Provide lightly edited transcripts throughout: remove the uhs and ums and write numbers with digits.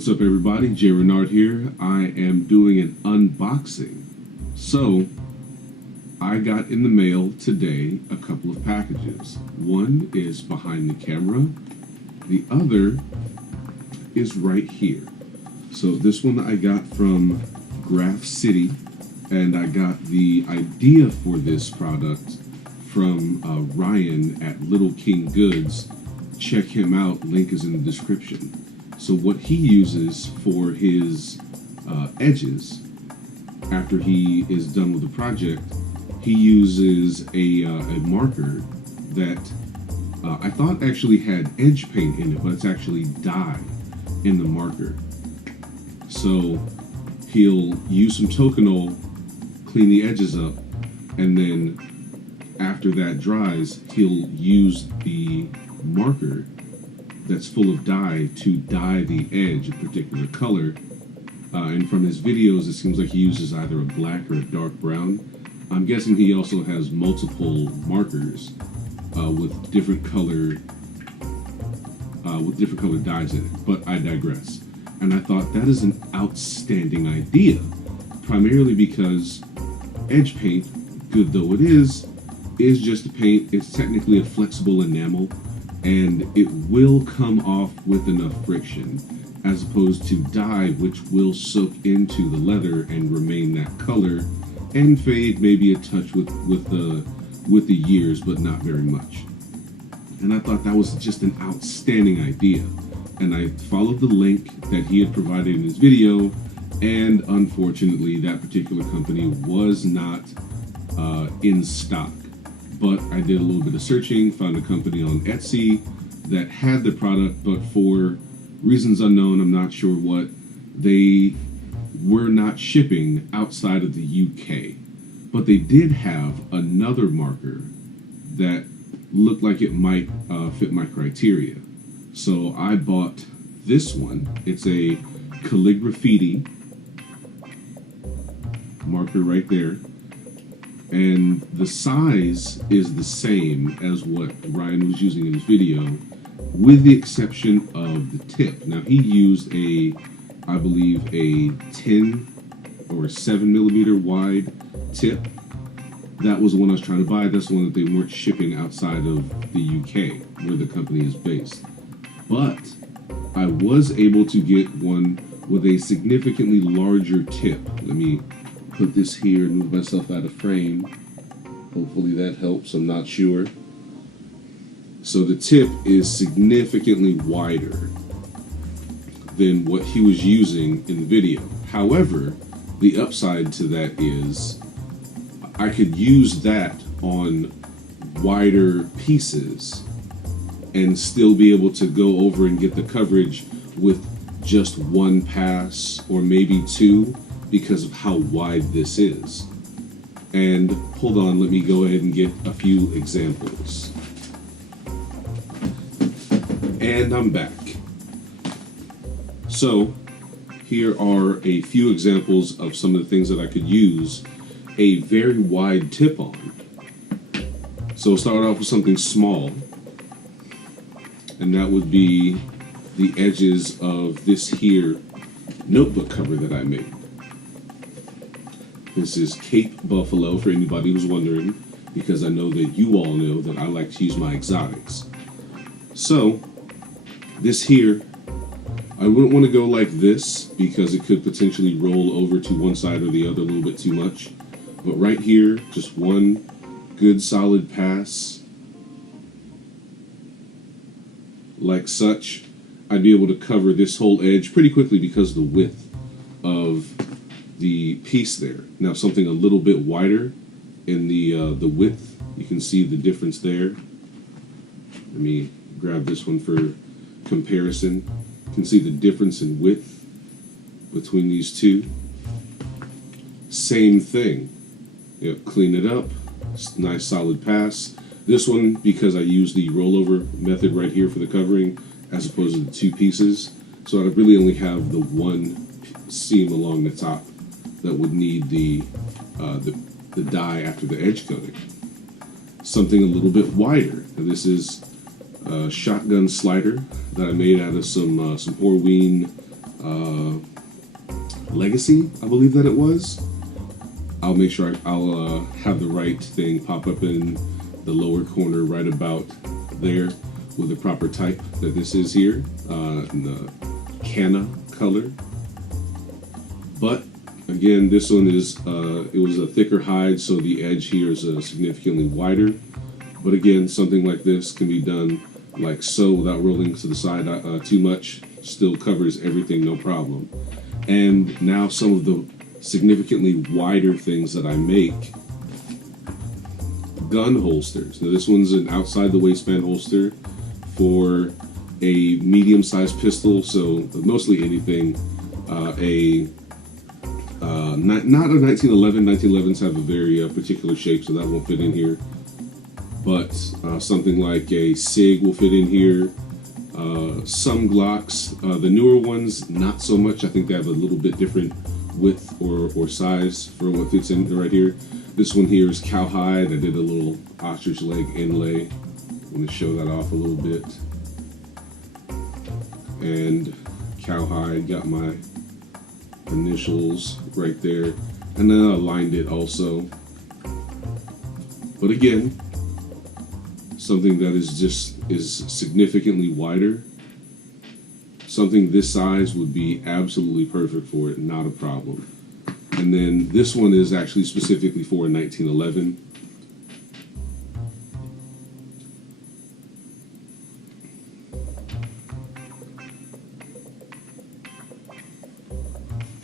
What's up everybody, Jay Renard here. I am doing an unboxing. So, I got in the mail today a couple of packages. One is behind the camera, the other is right here. So this one I got from CalliGraffiti, and I got the idea for this product from Ryan at Little King Goods. Check him out, link is in the description. So what he uses for his edges, after he is done with the project, he uses a marker that I thought actually had edge paint in it, but it's actually dye in the marker. So he'll use some Tokonol, clean the edges up, and then after that dries, he'll use the marker that's full of dye to dye the edge a particular color. And from his videos, it seems like he uses either a black or a dark brown. I'm guessing he also has multiple markers with different color dyes in it. But I digress. And I thought that is an outstanding idea, primarily because edge paint, good though it is just a paint. It's technically a flexible enamel, and it will come off with enough friction, as opposed to dye, which will soak into the leather and remain that color and fade maybe a touch with the years, but not very much. And I thought that was just an outstanding idea, and I followed the link that he had provided in his video, and unfortunately that particular company was not in stock. But I did a little bit of searching, found a company on Etsy that had the product, but for reasons unknown, I'm not sure what, they were not shipping outside of the UK. But they did have another marker that looked like it might fit my criteria. So I bought this one. It's a CalliGraffiti marker right there. And the size is the same as what Ryan was using in his video, with the exception of the tip. Now he used I believe a 10 or 7 millimeter wide tip. That was the one I was trying to buy. That's the one that they weren't shipping outside of the UK, where the company is based. But I was able to get one with a significantly larger tip. Let me put this here and move myself out of frame. Hopefully that helps, I'm not sure. So the tip is significantly wider than what he was using in the video. However, the upside to that is I could use that on wider pieces and still be able to go over and get the coverage with just one pass or maybe two, because of how wide this is. And hold on, let me go ahead and get a few examples. And I'm back. So here are a few examples of some of the things that I could use a very wide tip on. So start off with something small, and that would be the edges of this here notebook cover that I made. This is Cape Buffalo, for anybody who's wondering, because I know that you all know that I like to use my exotics. So, this here, I wouldn't want to go like this, because it could potentially roll over to one side or the other a little bit too much. But right here, just one good solid pass, like such, I'd be able to cover this whole edge pretty quickly because of the width of the piece there. Now something a little bit wider in the width, you can see the difference there. Let me grab this one for comparison. You can see the difference in width between these two. Same thing. Clean it up. Nice solid pass. This one, because I use the rollover method right here for the covering, as opposed to the two pieces, so I really only have the one seam along the top that would need the dye after the edge coating. Something a little bit wider. Now this is a shotgun slider that I made out of some Horween Legacy, I believe that it was. I'll make sure I'll have the right thing pop up in the lower corner right about there with the proper type that this is here, in the canna color. But again, this one is, it was a thicker hide, so the edge here is significantly wider. But again, something like this can be done like so without rolling to the side too much. Still covers everything, no problem. And now some of the significantly wider things that I make. Gun holsters. Now this one's an outside the waistband holster for a medium-sized pistol, so mostly anything. Not a 1911. 1911s have a very particular shape, so that won't fit in here. But something like a SIG will fit in here. Some Glocks, the newer ones, not so much. I think they have a little bit different width or size for what fits in right here. This one here is cowhide. I did a little ostrich leg inlay. I'm going to show that off a little bit. And cowhide, got my initials right there. And then I aligned it also. But again, something that is significantly wider. Something this size would be absolutely perfect for it, not a problem. And then this one is actually specifically for a 1911.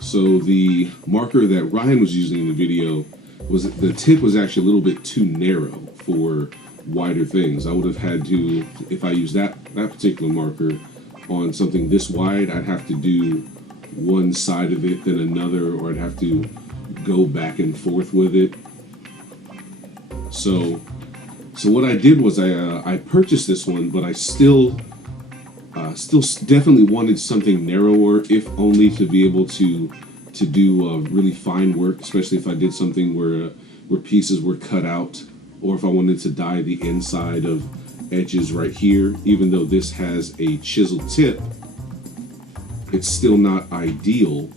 So the marker that Ryan was using in the video was, the tip was actually a little bit too narrow for wider things. I would have had to, if I use that particular marker on something this wide, I'd have to do one side of it, then another, or I'd have to go back and forth with it. So what I did was I purchased this one, but I still definitely wanted something narrower, if only to be able to do really fine work, especially if I did something where pieces were cut out, or if I wanted to dye the inside of edges right here. Even though this has a chiseled tip, it's still not ideal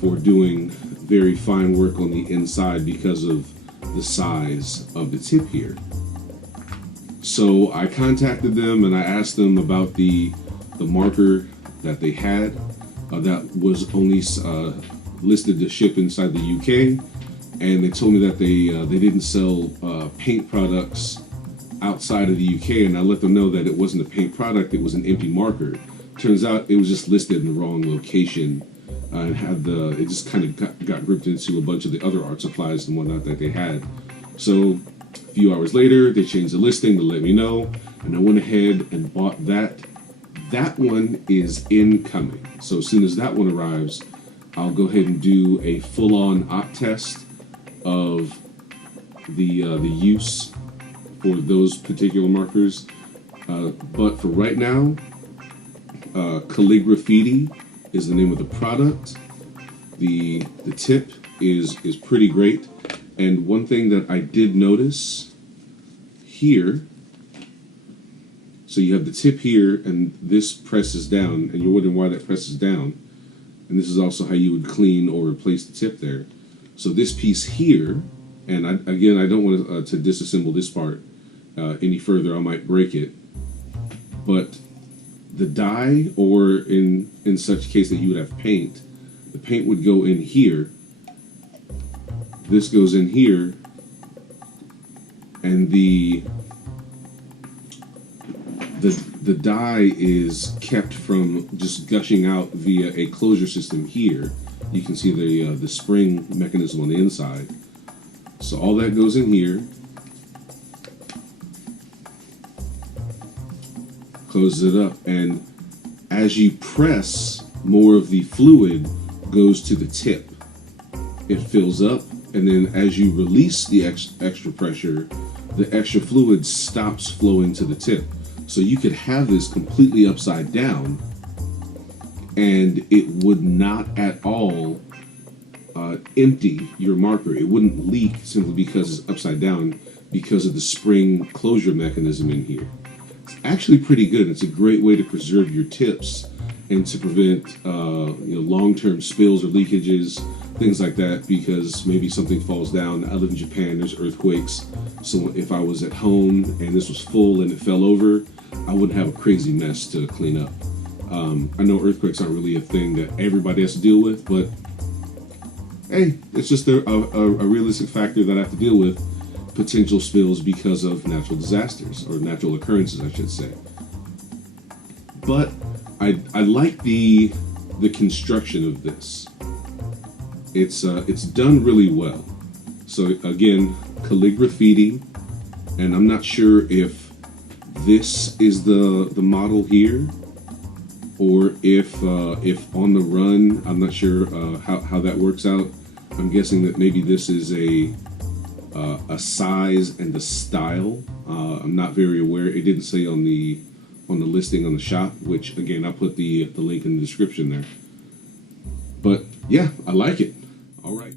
for doing very fine work on the inside because of the size of the tip here. So I contacted them and I asked them about the marker that they had that was only listed to ship inside the UK, and they told me that they didn't sell paint products outside of the UK, and I let them know that it wasn't a paint product, it was an empty marker. Turns out it was just listed in the wrong location, and it just kind of got grouped into a bunch of the other art supplies and whatnot that they had. So a few hours later, they changed the listing to let me know, and I went ahead and bought that. That one is incoming. So as soon as that one arrives, I'll go ahead and do a full-on op test of the use for those particular markers. But for right now, CalliGraffiti is the name of the product. The tip is pretty great. And one thing that I did notice here, so you have the tip here, and this presses down, and you're wondering why that presses down. And this is also how you would clean or replace the tip there. So this piece here, and I don't want to disassemble this part any further, I might break it. But the dye, or in such case that you would have paint, the paint would go in here. This goes in here, and the dye is kept from just gushing out via a closure system here. You can see the spring mechanism on the inside. So all that goes in here, closes it up, and as you press, more of the fluid goes to the tip. It fills up, and then as you release the extra pressure, the extra fluid stops flowing to the tip. So you could have this completely upside down, and it would not at all empty your marker. It wouldn't leak simply because it's upside down, because of the spring closure mechanism in here. It's actually pretty good. It's a great way to preserve your tips and to prevent long-term spills or leakages, things like that, because maybe something falls down. I live in Japan, there's earthquakes, so if I was at home and this was full and it fell over, I wouldn't have a crazy mess to clean up. I know earthquakes aren't really a thing that everybody has to deal with, but hey, it's just a realistic factor that I have to deal with, potential spills because of natural disasters, or natural occurrences, I should say. But I like the construction of this. It's done really well. So again, CalliGraffiti, and I'm not sure if this is the model here, or if on the run, I'm not sure how that works out. I'm guessing that maybe this is a size and a style. I'm not very aware. It didn't say on the listing on the shop, which again, I'll put the link in the description there. But yeah, I like it. All right.